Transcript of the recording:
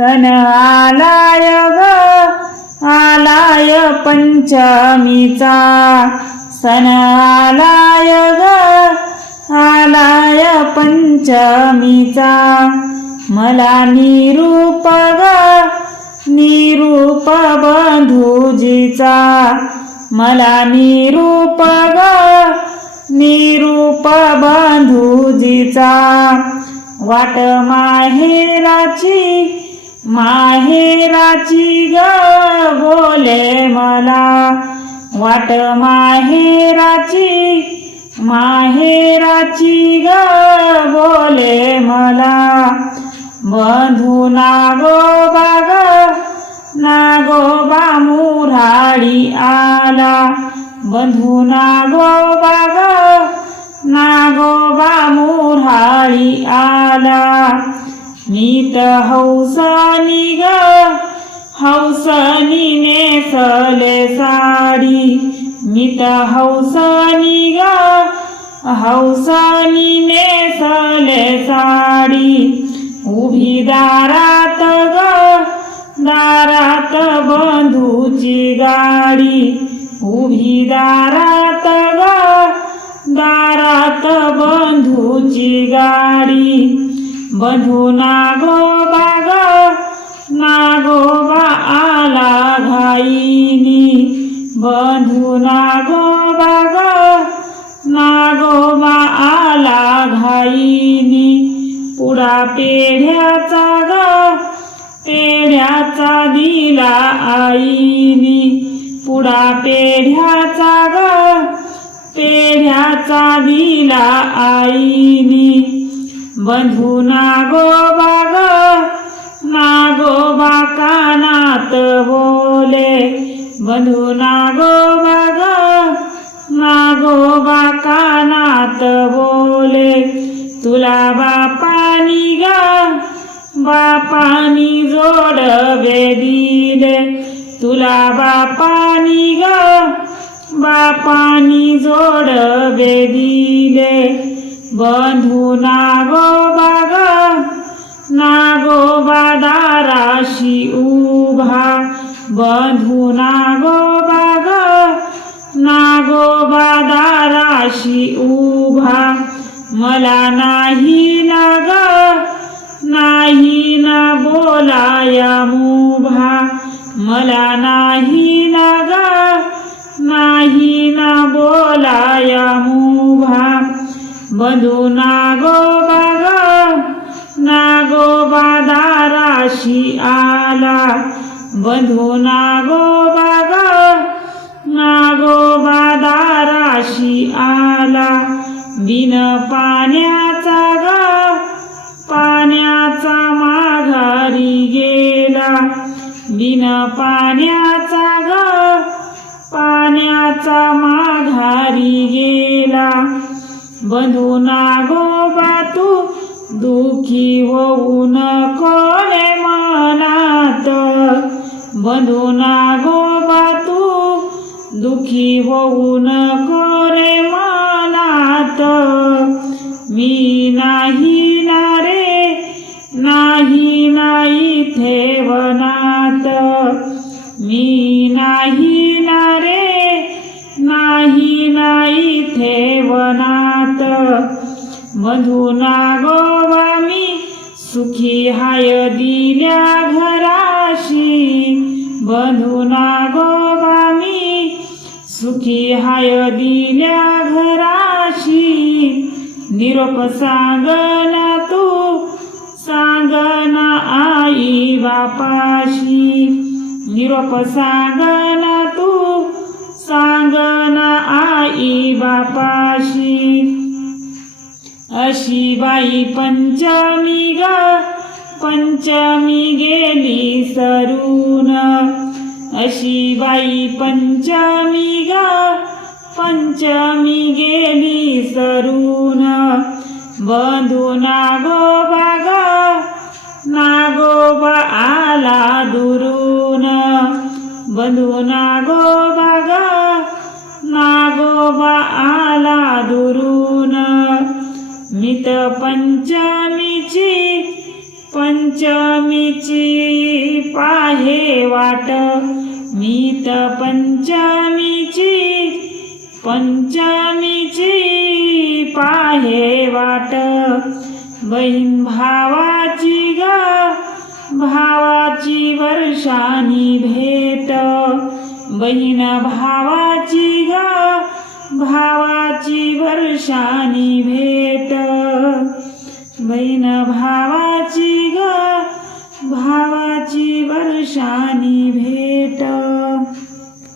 सण आलाय ग आलाय पंचमीचा, सण आलाय ग आलाय पंचमीचा, मला निरूप ग निरूप बंधुजीचा, मला निरूप ग निरूप बंधुजीचा, वाट माहेराची माहेराची ग बोले मला, वाट माहेराची माहेराची ग बोले मला, बंधू नागोबा ग नागोबा मुरारी आला, बंधू नागोबा ग नागोबा मुरारी आला, मीत हौसानी ग हौसानी नेसले साडी, मीत हौसानी ग हौसानी नेसले साडी, उभी दारात ग दारात बंधूची गाडी, उभी दारात ग दारात बंधूची गाडी, बंधू नागोबा ग नागोबा आला घाईनी, बंधू नागोबा ग नागोबा आला घाईनी, पुडा पेढ्याचा ग पेढ्याचा दिला आईनी, पुडा पेढ्याचा ग पेढ्याचा दिला आईनी, बंधू नागोबा ग नागोबा कानात बोले, बंधू नागोबा ग नागोबा कानात बोले, तुला बापानी ग बापानी जोडवे दिले, तुला बापानी ग बापानी जोडवे दिले, बंधू नागोबा ग नागोबा दाराशी उभा, बंधू नागोबा ग नागोबा दाराशी उभा, मला नाही ना ग नाही ना बोलाया मुभा, मला नाही ना ग नाही ना बोलाया मुभा, बंधू नागोबा ग नागोबा दाराशी आला, बंधू नागोबा ग नागोबा दाराशी आला, बिन पाण्याचा ग पाण्याचा माघारी गेला, बिन पाण्याचा ग पाण्याचा माघारी गेला, बंधू नागोबा तू दुखी होऊ नको रे मनात, बंधू नागोबा तू दुखी होऊ नको रे मनात, मी नाही ना रे नाही नाही ठेवनात, मी नाही ना रे नाही नाही ठेवनात, बंधू नागोबा मी सुखी हाय दिल्या घराशी, बंधू नागोबा मी सुखी हाय दिल्या घराशी, निरोप सांगना तू सांगना आई बापाशी, निरोप सांगना तू सांगना आई बापाशी, अशी बाई पंचमी ग पंचमी गेली सरून, अशी बाई पंचमी ग पंचमी गेली सरून, बंधू नागोबा ग नागोबा आला दुरून, बंधू नागोबा ग नागोबा आला दुरून, मित पंचमीची पंचमीची पाहे वाट मीत पंचमीची पाहे वाट बहीण भावाची भावाची वर्षानी भेट बहीण भावाची भावाची वर्षानी भेट बहीण भावाची भावाची वर्षानी भेट